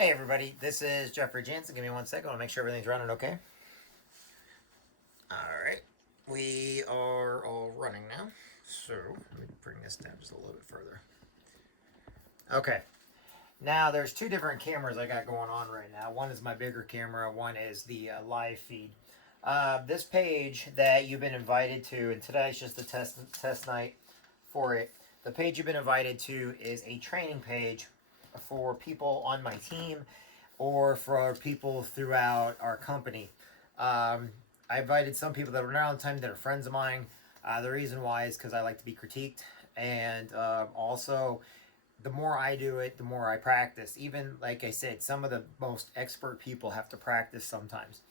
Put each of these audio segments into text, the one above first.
Hey everybody, this is Jeffrey Jansen. Give me 1 second. I want to make sure everything's running okay. Alright, we are all running now. So, let me bring this down just a little bit further. Okay, now there's two different cameras I got going on right now. One is my bigger camera, one is the live feed. This page that you've been invited to, and tonight's just a test night for it. The page you've been invited to is a training page for people on my team or for people throughout our company. I invited some people that were not on time that are friends of mine. The reason why is because I like to be critiqued, and also the more I do it, the more I practice. Even like I said, some of the most expert people have to practice sometimes.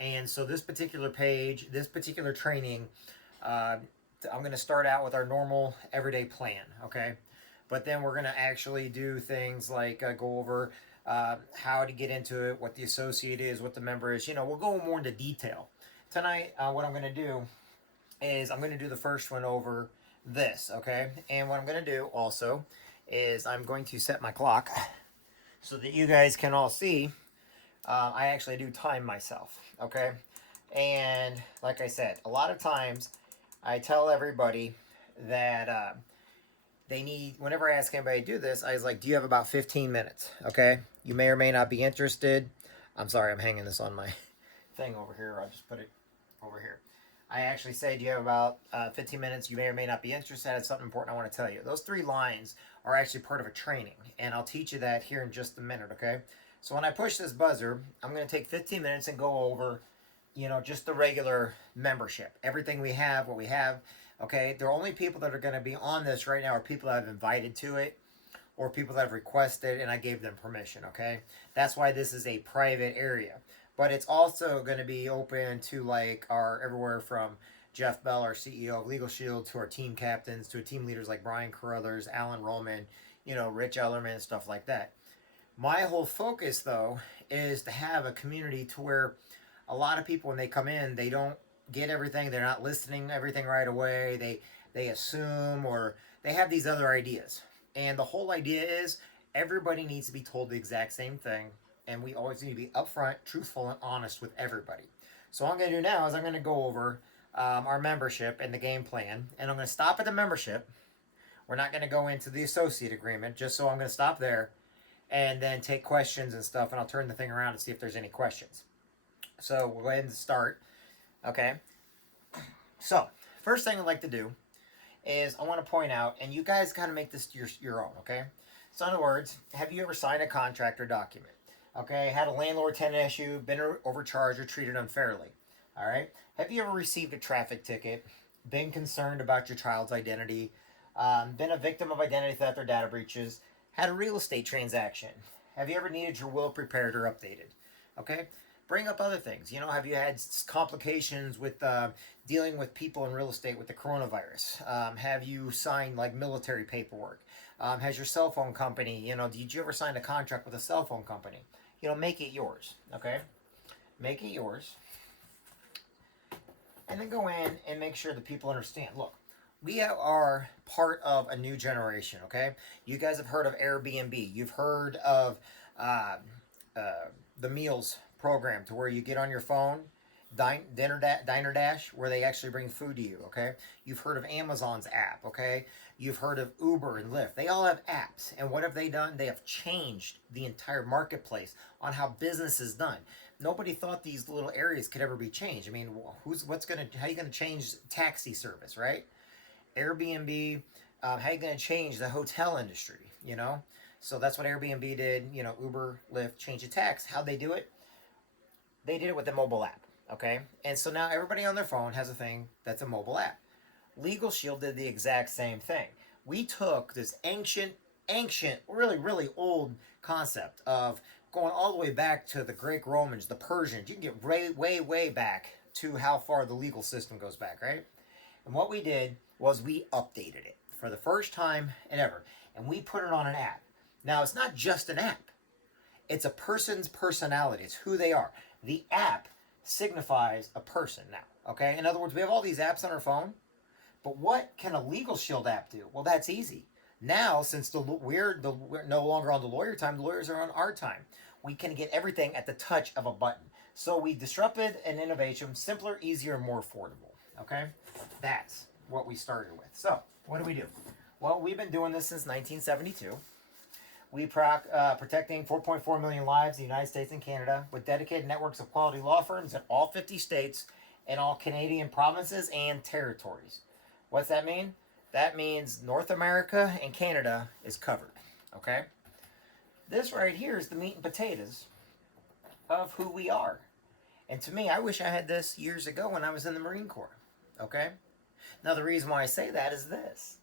And so this particular page, this particular training, I'm going to start out with our normal everyday plan, okay? But then we're going to actually do things like go over how to get into it, what the associate is, what the member is. We'll go more into detail. Tonight, what I'm going to do is I'm going to do the first one over this, okay? And what I'm going to do also is I'm going to set my clock so that you guys can all see. I actually do time myself, okay? And like I said, a lot of times I tell everybody that they need, whenever I ask anybody to do this, I was like, do you have about 15 minutes, okay? You may or may not be interested. I'm sorry, I'm hanging this on my thing over here. I'll just put it over here. I actually say, do you have about 15 minutes? You may or may not be interested. It's something important I want to tell you. Those 3 lines are actually part of a training, and I'll teach you that here in just a minute, okay? So when I push this buzzer, I'm going to take 15 minutes and go over, just the regular membership. Everything we have, what we have, okay? The only people that are going to be on this right now are people that I've invited to it or people that have requested and I gave them permission, okay? That's why this is a private area. But it's also going to be open to like our everywhere from Jeff Bell, our CEO of Legal Shield, to our team captains, to team leaders like Brian Carruthers, Alan Roman, Rich Ellerman, stuff like that. My whole focus, though, is to have a community to where a lot of people, when they come in, they don't get everything. They're not listening to everything right away. They assume or they have these other ideas. And the whole idea is everybody needs to be told the exact same thing. And we always need to be upfront, truthful, and honest with everybody. So what I'm going to do now is I'm going to go over our membership and the game plan. And I'm going to stop at the membership. We're not going to go into the associate agreement, just so I'm going to stop there and then take questions and stuff. And I'll turn the thing around and see if there's any questions. So we'll go ahead and start. Okay. So first thing I'd like to do is I want to point out, and you guys got to make this your own, okay? So in other words, have you ever signed a contract or document? Okay, had a landlord-tenant issue, been overcharged or treated unfairly? All right. Have you ever received a traffic ticket, been concerned about your child's identity, been a victim of identity theft or data breaches, had a real estate transaction? Have you ever needed your will prepared or updated? Okay. Bring up other things. Have you had complications with dealing with people in real estate with the coronavirus? Have you signed like military paperwork? Has your cell phone company, did you ever sign a contract with a cell phone company? Make it yours, okay? Make it yours. And then go in and make sure that people understand. Look, we are part of a new generation, okay? You guys have heard of Airbnb. You've heard of the meals program, to where you get on your phone, Diner Dash, where they actually bring food to you, okay? You've heard of Amazon's app, okay? You've heard of Uber and Lyft. They all have apps. And what have they done? They have changed the entire marketplace on how business is done. Nobody thought these little areas could ever be changed. I mean, how are you going to change taxi service, right? Airbnb, how are you going to change the hotel industry, So that's what Airbnb did, Uber, Lyft, change the tax. How'd they do it? They did it with the mobile app, okay? And so now everybody on their phone has a thing that's a mobile app. Legal Shield did the exact same thing. We took this ancient, really, really old concept of going all the way back to the Greek Romans, the Persians. You can get way, way, way back to how far the legal system goes back, right? And what we did was we updated it for the first time and ever. And we put it on an app. Now, it's not just an app. It's a person's personality. It's who they are. The app signifies a person now, okay? In other words, we have all these apps on our phone, but what can a Legal Shield app do? Well, that's easy. Now, since we're no longer on the lawyer time, the lawyers are on our time. We can get everything at the touch of a button. So we disrupted an innovation, simpler, easier, and more affordable. Okay, that's what we started with. So what do? Well, we've been doing this since 1972. We protecting 4.4 million lives in the United States and Canada with dedicated networks of quality law firms in all 50 states and all Canadian provinces and territories. What's that mean? That means North America and Canada is covered. Okay? This right here is the meat and potatoes of who we are. And to me, I wish I had this years ago when I was in the Marine Corps. Okay? Now, the reason why I say that is this.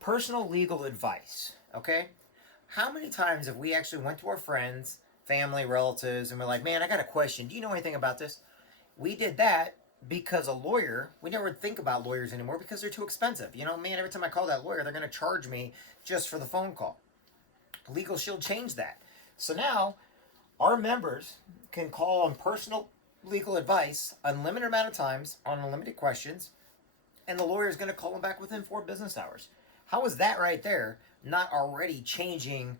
Personal legal advice. Okay? How many times have we actually went to our friends, family, relatives, and we're like, man, I got a question. Do you know anything about this? We did that because a lawyer, we never think about lawyers anymore because they're too expensive. Man, every time I call that lawyer, they're going to charge me just for the phone call. Legal Shield changed that. So now our members can call on personal legal advice unlimited amount of times on unlimited questions, and the lawyer is going to call them back within 4 business hours. How is that right there not already changing,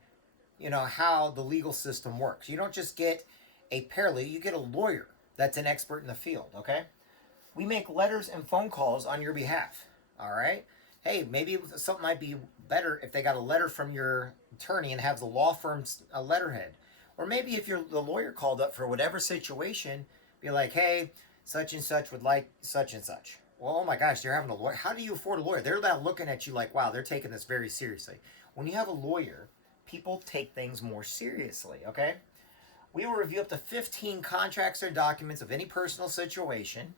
how the legal system works? You don't just get a paralegal, you get a lawyer that's an expert in the field, okay? We make letters and phone calls on your behalf, all right? Hey, maybe something might be better if they got a letter from your attorney and have the law firm's letterhead. Or maybe if the lawyer called up for whatever situation, be like, hey, such and such would like such and such. Well, oh my gosh, they're having a lawyer. How do you afford a lawyer? They're not looking at you like, wow, they're taking this very seriously. When you have a lawyer, people take things more seriously, okay? We will review up to 15 contracts or documents of any personal situation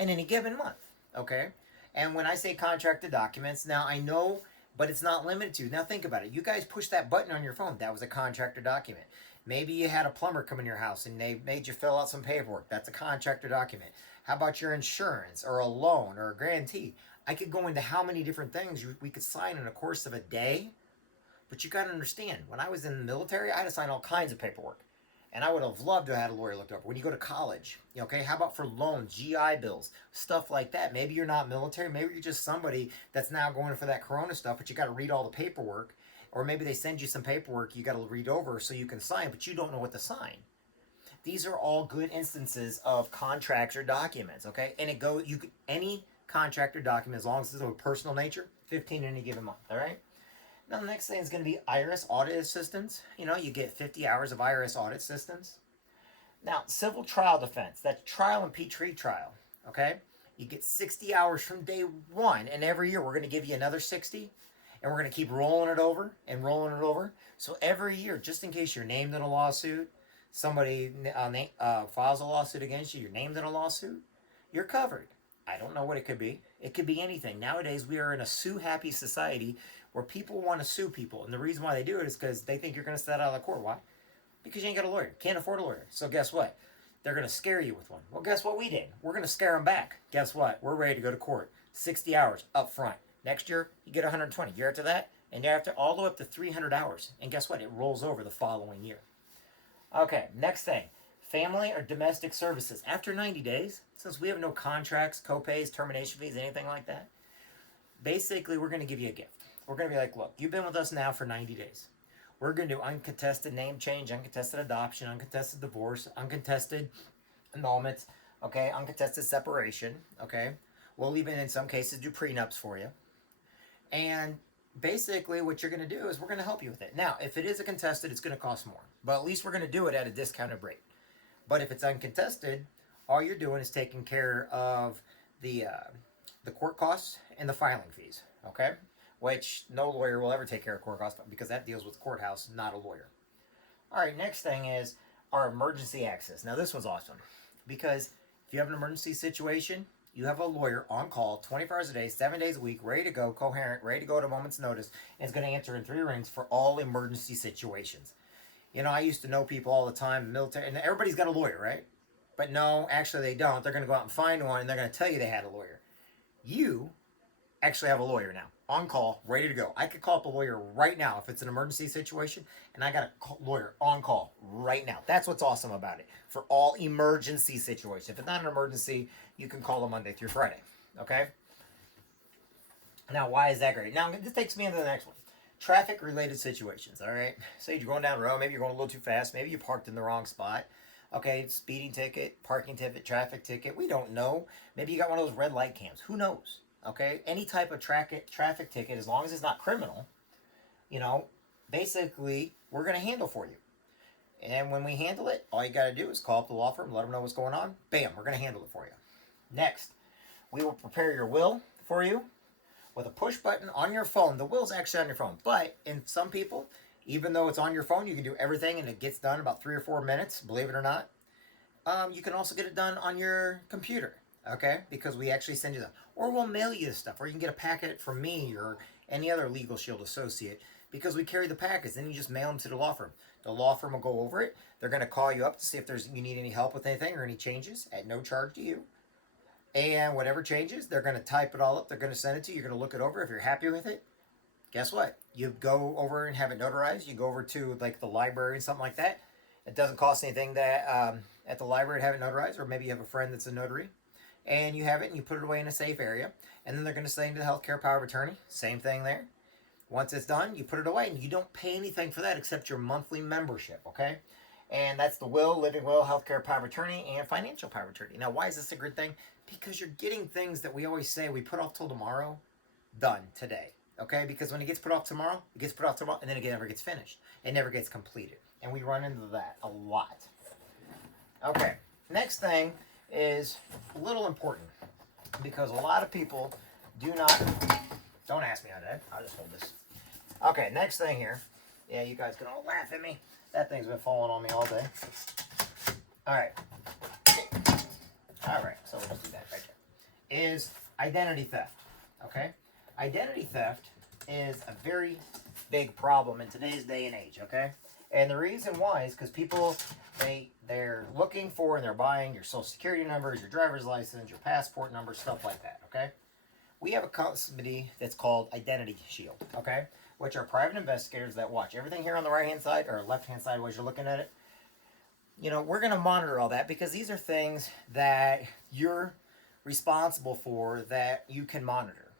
in any given month, okay? And when I say contracted documents, now I know, but it's not limited to. Now think about it. You guys push that button on your phone. That was a contractor document. Maybe you had a plumber come in your house and they made you fill out some paperwork. That's a contractor document. How about your insurance or a loan or a guarantee? I could go into how many different things we could sign in the course of a day. But you got to understand, when I was in the military, I had to sign all kinds of paperwork. And I would have loved to have had a lawyer looked over. When you go to college, okay, how about for loans, GI bills, stuff like that? Maybe you're not military. Maybe you're just somebody that's now going for that corona stuff, but you got to read all the paperwork. Or maybe they send you some paperwork you got to read over so you can sign, but you don't know what to sign. These are all good instances of contracts or documents, okay? And any contract or document, as long as it's of a personal nature, 15 in any given month, all right? Now, the next thing is going to be IRS audit assistance. You get 50 hours of IRS audit assistance. Now, civil trial defense, that's trial and pre-trial, okay? You get 60 hours from day one, and every year we're going to give you another 60, and we're going to keep rolling it over and rolling it over. So every year, just in case you're named in a lawsuit, somebody files a lawsuit against you, you're named in a lawsuit, you're covered. I don't know what it could be. It could be anything. Nowadays, we are in a sue-happy society where people want to sue people. And the reason why they do it is because they think you're going to set out of the court. Why? Because you ain't got a lawyer. Can't afford a lawyer. So guess what? They're going to scare you with one. Well, guess what we did? We're going to scare them back. Guess what? We're ready to go to court. 60 hours up front. Next year, you get 120. Year after that, and year after, all the way up to 300 hours. And guess what? It rolls over the following year. Okay, next thing. Family or domestic services. After 90 days, since we have no contracts, co-pays, termination fees, anything like that, basically we're going to give you a gift. We're going to be like, look, you've been with us now for 90 days. We're going to do uncontested name change, uncontested adoption, uncontested divorce, uncontested annulments, okay, uncontested separation, okay. We'll even in some cases do prenups for you. And basically what you're going to do is we're going to help you with it. Now, if it is a contested, it's going to cost more. But at least we're going to do it at a discounted rate. But if it's uncontested, all you're doing is taking care of the court costs and the filing fees, okay? Which no lawyer will ever take care of court costs because that deals with courthouse, not a lawyer. All right, next thing is our emergency access. Now, this one's awesome because if you have an emergency situation, you have a lawyer on call 24 hours a day, 7 days a week, ready to go, coherent, ready to go at a moment's notice, and is going to answer in 3 rings for all emergency situations. I used to know people all the time in the military, and everybody's got a lawyer, right? But no, actually they don't. They're going to go out and find one, and they're going to tell you they had a lawyer. You actually have a lawyer now, on call, ready to go. I could call up a lawyer right now if it's an emergency situation, and I got a lawyer on call right now. That's what's awesome about it, for all emergency situations. If it's not an emergency, you can call them Monday through Friday, okay? Now, why is that great? Now, this takes me into the next one. traffic related situations, all right? Say you're going down the road, maybe you're going a little too fast, maybe you parked in the wrong spot. Okay, speeding ticket, parking ticket, traffic ticket, we don't know. Maybe you got one of those red light cams, who knows? Okay, any type of traffic ticket, as long as it's not criminal, you know, basically we're going to handle for you. And when we handle it, all you got to do is call up the law firm, let them know what's going on. Bam, we're going to handle it for you. Next, we will prepare your will for you with a push button on your phone. The will's actually on your phone, but in some people, even though it's on your phone, you can do everything and it gets done in about 3 or 4 minutes, believe it or not. You can also get it done on your computer, okay? Because we actually send you that. Or we'll mail you this stuff, or you can get a packet from me or any other Legal Shield associate, because we carry the packets. Then you just mail them to the law firm. The law firm will go over it. They're going to call you up to see if you need any help with anything or any changes at no charge to you. And whatever changes, they're going to type it all up. They're going to send it to you. You're going to look it over. If you're happy with it, guess what? You go over and have it notarized. You go over to like the library and something like that. It doesn't cost anything that at the library to have it notarized, or maybe you have a friend that's a notary, and you have it and you put it away in a safe area. And then they're going to send you the healthcare power of attorney. Same thing there. Once it's done, you put it away, and you don't pay anything for that except your monthly membership, okay? And that's the will, living will, healthcare power of attorney, and financial power of attorney. Now, why is this a good thing? Because you're getting things that we always say we put off till tomorrow, done today, okay? Because when it gets put off tomorrow, it gets put off tomorrow, and then it never gets finished. It never gets completed. And we run into that a lot. Okay, next thing is a little important, because a lot of people do not, don't ask me how that, I'll just hold this. Okay, next thing here. Yeah, you guys can all laugh at me. That thing's been falling on me all day. Alright. Alright, so we'll just do that right there. Is identity theft. Okay? Identity theft is a very big problem in today's day and age, okay? And the reason why is because people, they're looking for and they're buying your social security numbers, your driver's license, your passport number, stuff like that, okay? We have a company that's called Identity Shield, okay? Which are private investigators that watch everything here on the right-hand side or left-hand side as you're looking at it. You know, we're going to monitor all that because these are things that you're responsible for that you can monitor.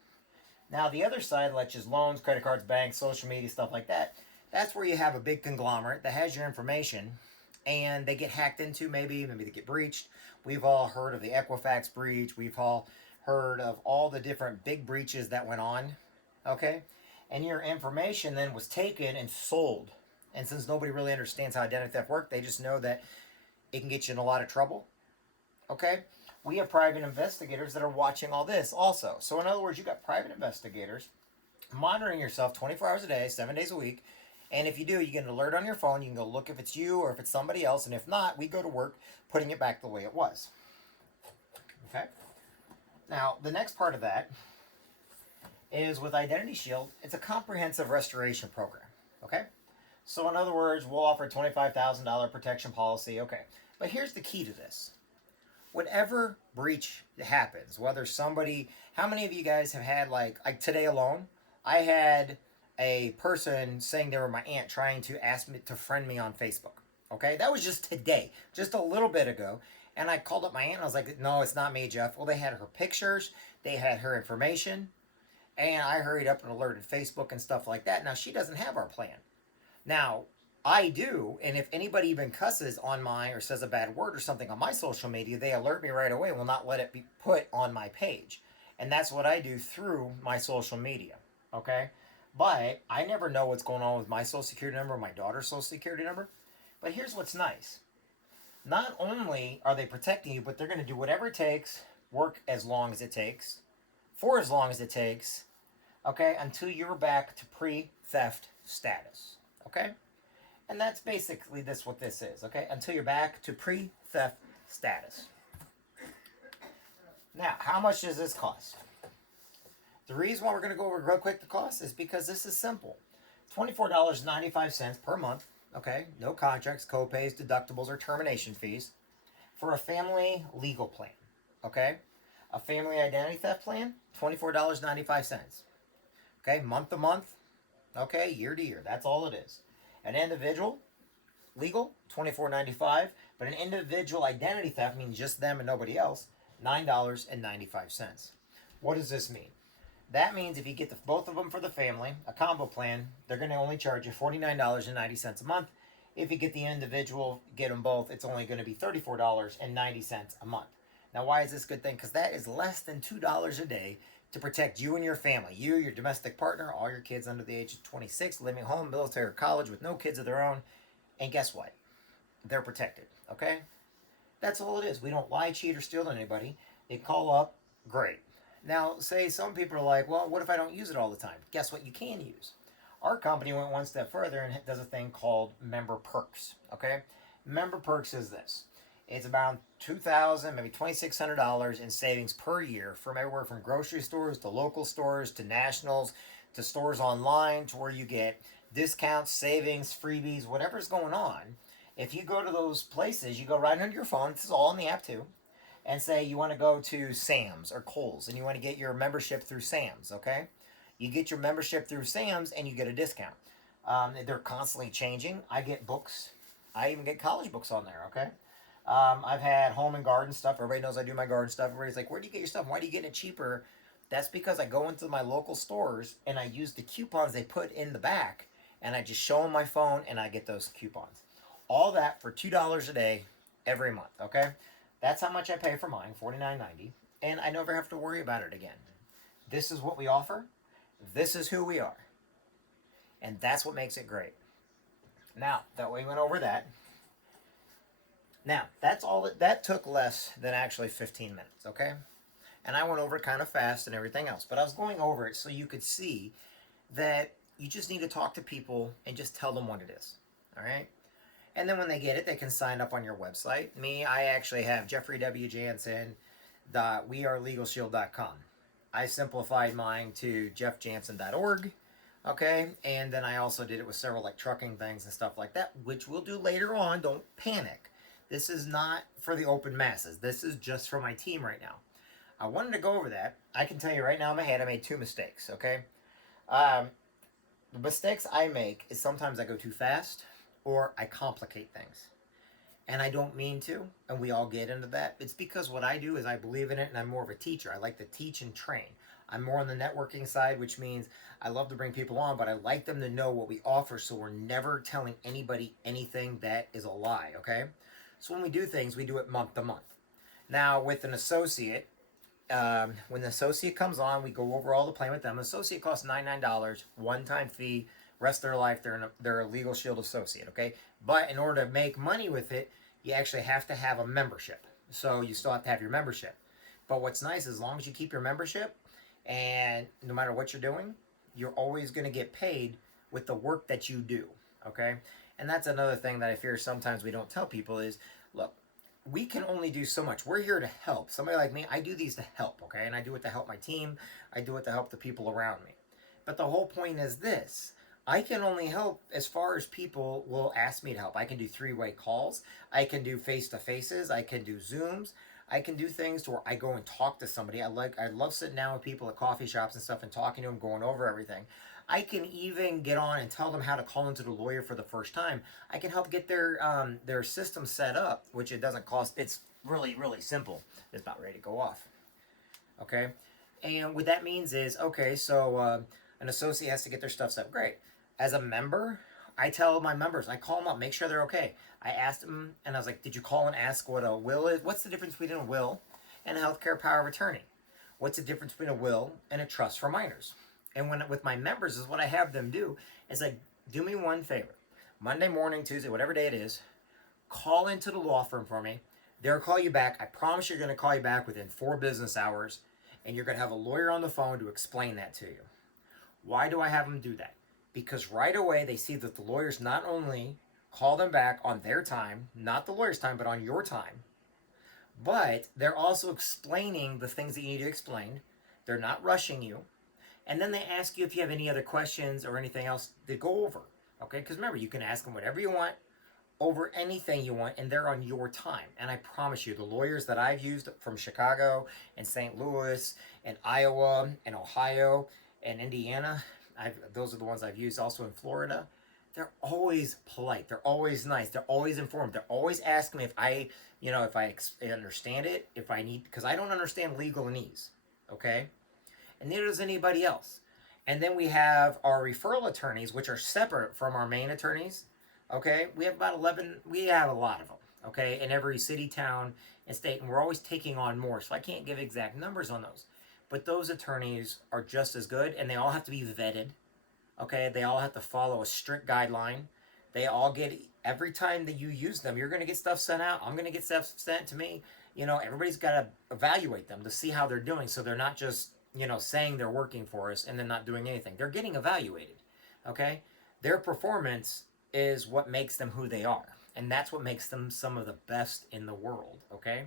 Now, the other side, like just loans, credit cards, banks, social media, stuff like that, that's where you have a big conglomerate that has your information and they get hacked into, maybe they get breached. We've all heard of the Equifax breach. We've all heard of all the different big breaches that went on, okay? And your information then was taken and sold. And since nobody really understands how identity theft works, they just know that it can get you in a lot of trouble. Okay? We have private investigators that are watching all this also. So in other words, you got private investigators monitoring yourself 24 hours a day, 7 days a week. And if you do, you get an alert on your phone. You can go look if it's you or if it's somebody else. And if not, we go to work putting it back the way it was. Okay? Now, the next part of that is with Identity Shield, it's a comprehensive restoration program, okay? So in other words, we'll offer a $25,000 protection policy, okay. But here's the key to this. Whatever breach happens, whether somebody, how many of you guys have had, like today alone, I had a person saying they were my aunt trying to ask me to friend me on Facebook, okay? That was just today, just a little bit ago. And I called up my aunt and I was like, no, it's not me, Jeff. Well, they had her pictures, they had her information, and I hurried up and alerted Facebook and stuff like that. Now, she doesn't have our plan. Now, I do, and if anybody even cusses on my, or says a bad word or something on my social media, they alert me right away and will not let it be put on my page. And that's what I do through my social media, okay? But I never know what's going on with my social security number or my daughter's social security number. But here's what's nice. Not only are they protecting you, but they're going to do whatever it takes, work as long as it takes, for as long as it takes, okay, until you're back to pre-theft status, okay? And that's basically what this is, okay? Until you're back to pre-theft status. Now, how much does this cost? The reason why we're going to go over real quick the cost is because this is simple. $24.95 per month, okay? No contracts, co-pays, deductibles, or termination fees for a family legal plan, okay? A family identity theft plan, $24.95. Okay, month to month, okay, year to year. That's all it is. An individual, legal, $24.95. But an individual identity theft means just them and nobody else, $9.95. What does this mean? That means if you get both of them for the family, a combo plan, they're going to only charge you $49.90 a month. If you get the individual, get them both, it's only going to be $34.90 a month. Now, why is this a good thing? Because that is less than $2 a day to protect you and your family. You, your domestic partner, all your kids under the age of 26, living home, military, or college with no kids of their own. And guess what? They're protected, okay? That's all it is. We don't lie, cheat, or steal on anybody. They call up, great. Now, say some people are like, well, what if I don't use it all the time? Guess what you can use? Our company went one step further and does a thing called member perks, okay? Member perks is this. It's about $2,000, maybe $2,600 in savings per year from everywhere from grocery stores to local stores to nationals to stores online to where you get discounts, savings, freebies, whatever's going on. If you go to those places, you go right under your phone. This is all in the app too. And say you want to go to Sam's or Kohl's and you want to get your membership through Sam's, okay? You get your membership through Sam's and you get a discount. They're constantly changing. I get books. I even get college books on there, okay? I've had home and garden stuff. Everybody knows I do my garden stuff. Everybody's like, where do you get your stuff? Why do you get it cheaper? That's because I go into my local stores and I use the coupons they put in the back and I just show them my phone and I get those coupons. All that for $2 a day every month, okay? That's how much I pay for mine, $49.90, and I never have to worry about it again. This is what we offer. This is who we are. And that's what makes it great. Now, that we went over that. Now, that's all. That took less than actually 15 minutes, okay? And I went over it kind of fast and everything else. But I was going over it so you could see that you just need to talk to people and just tell them what it is, all right? And then when they get it, they can sign up on your website. Me, I actually have JeffreyWJansen.wearelegalshield.com. I simplified mine to JeffJansen.org, okay? And then I also did it with several like trucking things and stuff like that, which we'll do later on. Don't panic. This is not for the open masses. This is just for my team right now. I wanted to go over that. I can tell you right now in my head, I made 2 mistakes, okay? The mistakes I make is sometimes I go too fast or I complicate things. And I don't mean to, and we all get into that. It's because what I do is I believe in it and I'm more of a teacher. I like to teach and train. I'm more on the networking side, which means I love to bring people on, but I like them to know what we offer so we're never telling anybody anything that is a lie, okay? So when we do things, we do it month to month. Now, with an associate, when the associate comes on, we go over all the plan with them. Associate costs $99, one-time fee. Rest of their life, they're a Legal Shield associate, okay? But in order to make money with it, you actually have to have a membership. So you still have to have your membership. But what's nice, as long as you keep your membership, and no matter what you're doing, you're always going to get paid with the work that you do, okay? And that's another thing that I fear sometimes we don't tell people is, look, we can only do so much. We're here to help. Somebody like me, I do these to help, okay? And I do it to help my team. I do it to help the people around me. But the whole point is this. I can only help as far as people will ask me to help. I can do 3-way calls. I can do face-to-faces. I can do Zooms. I can do things to where I go and talk to somebody. I love sitting down with people at coffee shops and stuff and talking to them, going over everything. I can even get on and tell them how to call into the lawyer for the first time. I can help get their system set up, which it doesn't cost. It's really, really simple. It's about ready to go off. Okay? And what that means is, okay, so an associate has to get their stuff set up. Great. As a member, I tell my members, I call them up, make sure they're okay. I asked them, and I was like, did you call and ask what a will is? What's the difference between a will and a healthcare power of attorney? What's the difference between a will and a trust for minors? And with my members is what I have them do is like, do me one favor. Monday morning, Tuesday, whatever day it is, call into the law firm for me. They'll call you back. I promise you're going to call you back within 4 business hours, and you're going to have a lawyer on the phone to explain that to you. Why do I have them do that? Because right away they see that the lawyers not only call them back on their time, not the lawyer's time, but on your time, but they're also explaining the things that you need to explain. They're not rushing you. And then they ask you if you have any other questions or anything else to go over. Okay? Because remember, you can ask them whatever you want, over anything you want, and they're on your time. And I promise you, the lawyers that I've used from Chicago and St. Louis and Iowa and Ohio and Indiana, those are the ones I've used also in Florida. They're always polite. They're always nice. They're always informed. They're always asking me if I understand it, if I need, because I don't understand legalese, okay? and neither does anybody else. And then we have our referral attorneys, which are separate from our main attorneys. Okay, we have about 11, we have a lot of them, okay, in every city, town, and state, and we're always taking on more, so I can't give exact numbers on those. But those attorneys are just as good, and they all have to be vetted, okay? They all have to follow a strict guideline. They all get, every time that you use them, you're going to get stuff sent out. I'm going to get stuff sent to me. You know, everybody's got to evaluate them to see how they're doing, so they're not just, you know, saying they're working for us and then not doing anything. They're getting evaluated, okay? Their performance is what makes them who they are. And that's what makes them some of the best in the world, okay?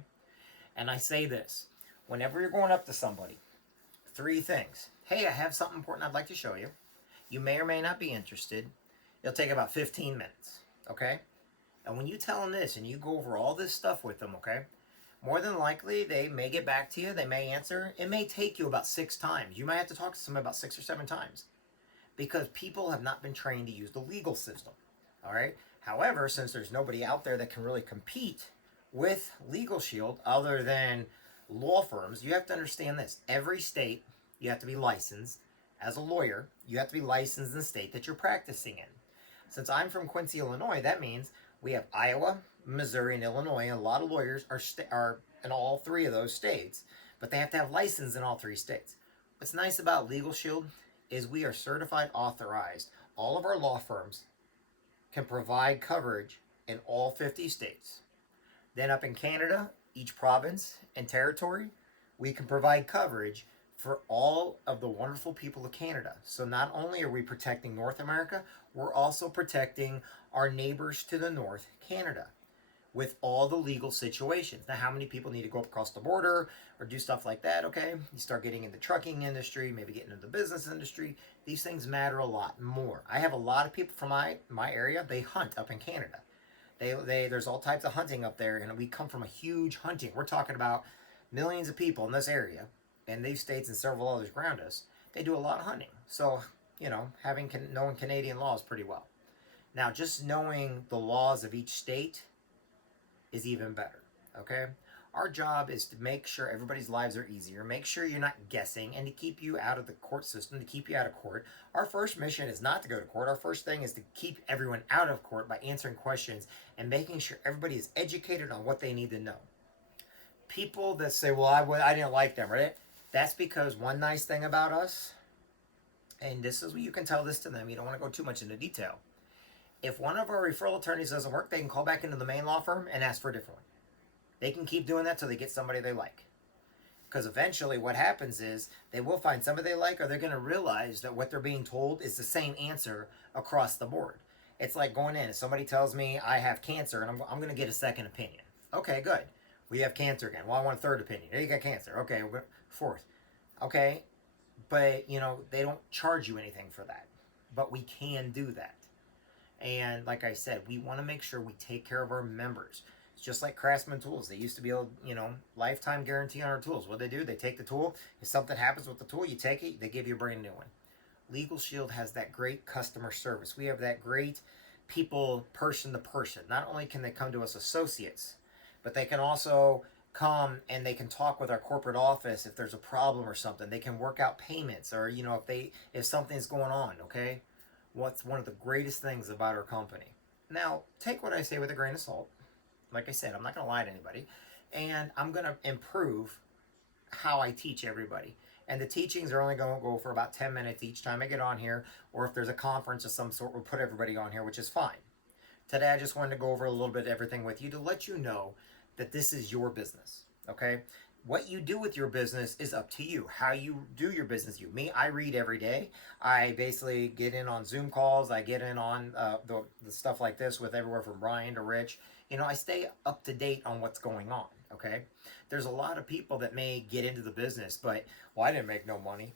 And I say this, whenever you're going up to somebody, 3 things. Hey, I have something important I'd like to show you. You may or may not be interested. It'll take about 15 minutes, okay? And when you tell them this and you go over all this stuff with them, okay, more than likely they may get back to you. They may answer. It may take you about 6 times. You might have to talk to somebody about 6 or 7 times because people have not been trained to use the legal system, all right? However, since there's nobody out there that can really compete with Legal Shield other than law firms, you have to understand this. Every state, you have to be licensed. As a lawyer, you have to be licensed in the state that you're practicing in. Since I'm from Quincy, Illinois, that means we have Iowa, Missouri, and Illinois, and a lot of lawyers are in all 3 of those states, but they have to have license in all 3 states. What's nice about Legal Shield is we are certified authorized. All of our law firms can provide coverage in all 50 states. Then up in Canada, each province and territory, we can provide coverage for all of the wonderful people of Canada. So not only are we protecting North America, we're also protecting our neighbors to the north, Canada, with all the legal situations. Now, how many people need to go across the border or do stuff like that, okay? You start getting in the trucking industry, maybe getting into the business industry. These things matter a lot more. I have a lot of people from my area, they hunt up in Canada. There's all types of hunting up there, and we come from a huge hunting. We're talking about millions of people in this area, and these states and several others around us. They do a lot of hunting. So, you know, knowing Canadian laws pretty well. Now, just knowing the laws of each state is even better, okay? Our job is to make sure everybody's lives are easier, make sure you're not guessing, and to keep you out of the court system, to keep you out of court. Our first mission is not to go to court. Our first thing is to keep everyone out of court by answering questions and making sure everybody is educated on what they need to know. People that say, well, I didn't like them, right? That's because one nice thing about us, and this is what you can tell this to them, you don't want to go too much into detail. If one of our referral attorneys doesn't work, they can call back into the main law firm and ask for a different one. They can keep doing that till they get somebody they like. Because eventually what happens is they will find somebody they like, or they're going to realize that what they're being told is the same answer across the board. It's like going in. If somebody tells me I have cancer and I'm going to get a second opinion. Okay, good. We have cancer again. Well, I want a third opinion. There you got cancer. Okay, fourth. Okay, but, you know, they don't charge you anything for that. But we can do that. And like I said, we want to make sure we take care of our members. It's just like Craftsman Tools. They used to be able, you know, lifetime guarantee on our tools. What do? They take the tool. If something happens with the tool, you take it, they give you a brand new one. Legal Shield has that great customer service. We have that great people, person to person. Not only can they come to us associates, but they can also come and they can talk with our corporate office if there's a problem or something. They can work out payments, or, you know, if something's going on, okay? What's one of the greatest things about our company? Now, take what I say with a grain of salt. Like I said, I'm not going to lie to anybody. And I'm going to improve how I teach everybody. And the teachings are only going to go for about 10 minutes each time I get on here. Or if there's a conference of some sort, we'll put everybody on here, which is fine. Today, I just wanted to go over a little bit of everything with you to let you know that this is your business, okay? What you do with your business is up to you. How you do your business, Me, I read every day. I basically get in on Zoom calls. I get in on the stuff like this with everywhere from Brian to Rich. You know, I stay up to date on what's going on, okay? There's a lot of people that may get into the business, but, well, I didn't make no money.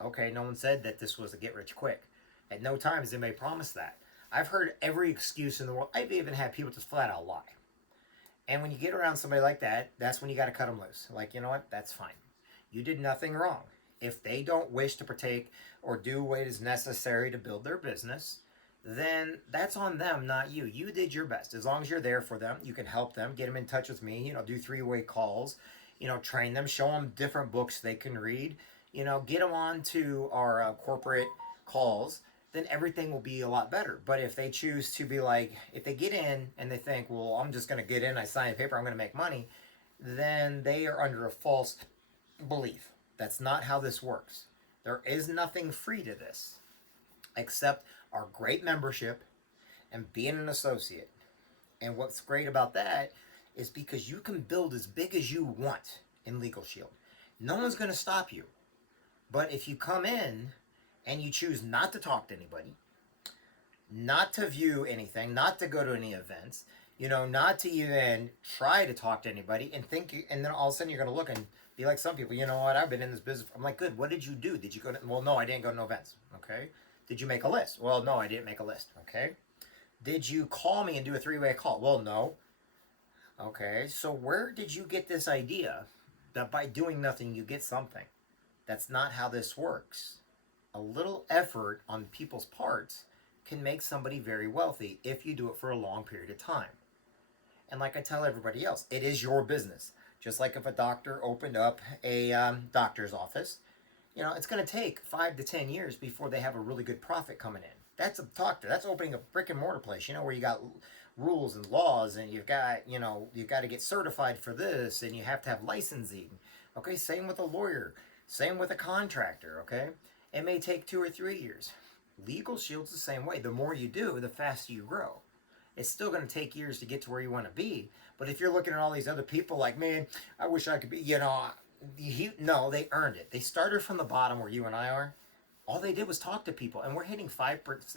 Okay, no one said that this was a get rich quick. At no times they may promise that. I've heard every excuse in the world. I've even had people just flat out lie. And when you get around somebody like that, that's when you got to cut them loose. Like, you know what? That's fine. You did nothing wrong. If they don't wish to partake or do what is necessary to build their business, then that's on them, not you. You did your best. As long as you're there for them, you can help them, get them in touch with me, you know, do 3-way calls, you know, train them, show them different books they can read, you know, get them onto our corporate calls, then everything will be a lot better. But if they choose to be like, if they get in and they think, well, I'm just going to get in, I sign a paper, I'm going to make money, then they are under a false belief. That's not how this works. There is nothing free to this except our great membership and being an associate. And what's great about that is because you can build as big as you want in Legal Shield. No one's going to stop you. But if you come in and you choose not to talk to anybody, not to view anything, not to go to any events, you know, not to even try to talk to anybody, and and then all of a sudden you're going to look and be like some people, you know what, I've been in this business. I'm like, good, what did you do? Did you go to, well, no, I didn't go to no events. Okay. Did you make a list? Well, no, I didn't make a list. Okay. Did you call me and do a three-way call? Well, no. Okay. So where did you get this idea that by doing nothing you get something? That's not how this works. A little effort on people's parts can make somebody very wealthy if you do it for a long period of time. And like I tell everybody else, it is your business. Just like if a doctor opened up a doctor's office, you know, it's going to take 5 to 10 years before they have a really good profit coming in. That's a doctor. That's opening a brick and mortar place, you know, where you got rules and laws, and you've got, you know, you've got to get certified for this, and you have to have licensing. Okay, same with a lawyer. Same with a contractor, okay? It may take 2 or 3 years. Legal Shield's the same way. The more you do, the faster you grow. It's still going to take years to get to where you want to be. But if you're looking at all these other people like, man, I wish I could be, you know, no, they earned it. They started from the bottom where you and I are. All they did was talk to people. And we're hitting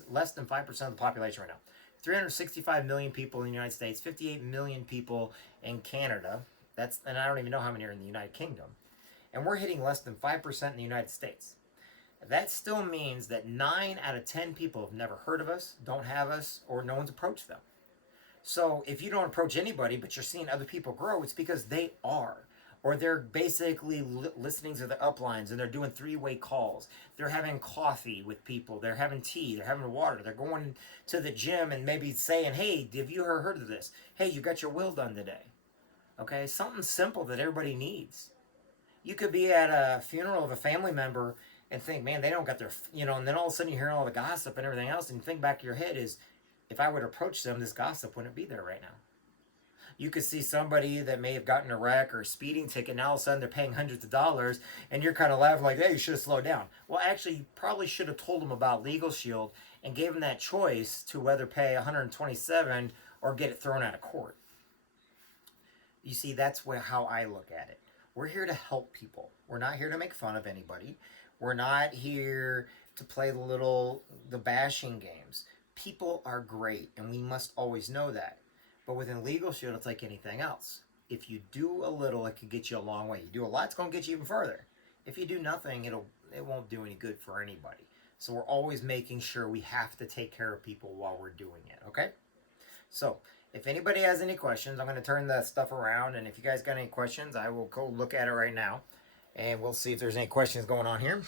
less than 5% of the population right now. 365 million people in the United States, 58 million people in Canada. And I don't even know how many are in the United Kingdom. And we're hitting less than 5% in the United States. That still means that 9 out of 10 people have never heard of us, don't have us, or no one's approached them. So if you don't approach anybody, but you're seeing other people grow, it's because they are. Or they're basically listening to the uplines, and they're doing three-way calls. They're having coffee with people. They're having tea. They're having water. They're going to the gym and maybe saying, hey, have you heard of this? Hey, you got your will done today. Okay, something simple that everybody needs. You could be at a funeral of a family member and think, man, they don't got their, you know, and then all of a sudden you hear all the gossip and everything else, and you think back in your head is, if I would approach them, this gossip wouldn't be there right now. You could see somebody that may have gotten a wreck or a speeding ticket, and all of a sudden they're paying hundreds of dollars, and you're kind of laughing like, hey, you should have slowed down. Well, actually, you probably should have told them about Legal Shield and gave them that choice to whether pay $127 or get it thrown out of court. You see, that's how I look at it. We're here to help people. We're not here to make fun of anybody. We're not here to play the bashing games. People are great, and we must always know that. But within Legal Shield, it's like anything else. If you do a little, it can get you a long way. You do a lot, it's going to get you even further. If you do nothing, it won't do any good for anybody. So we're always making sure we have to take care of people while we're doing it, okay? So if anybody has any questions, I'm going to turn that stuff around, and if you guys got any questions, I will go look at it right now, and we'll see if there's any questions going on here.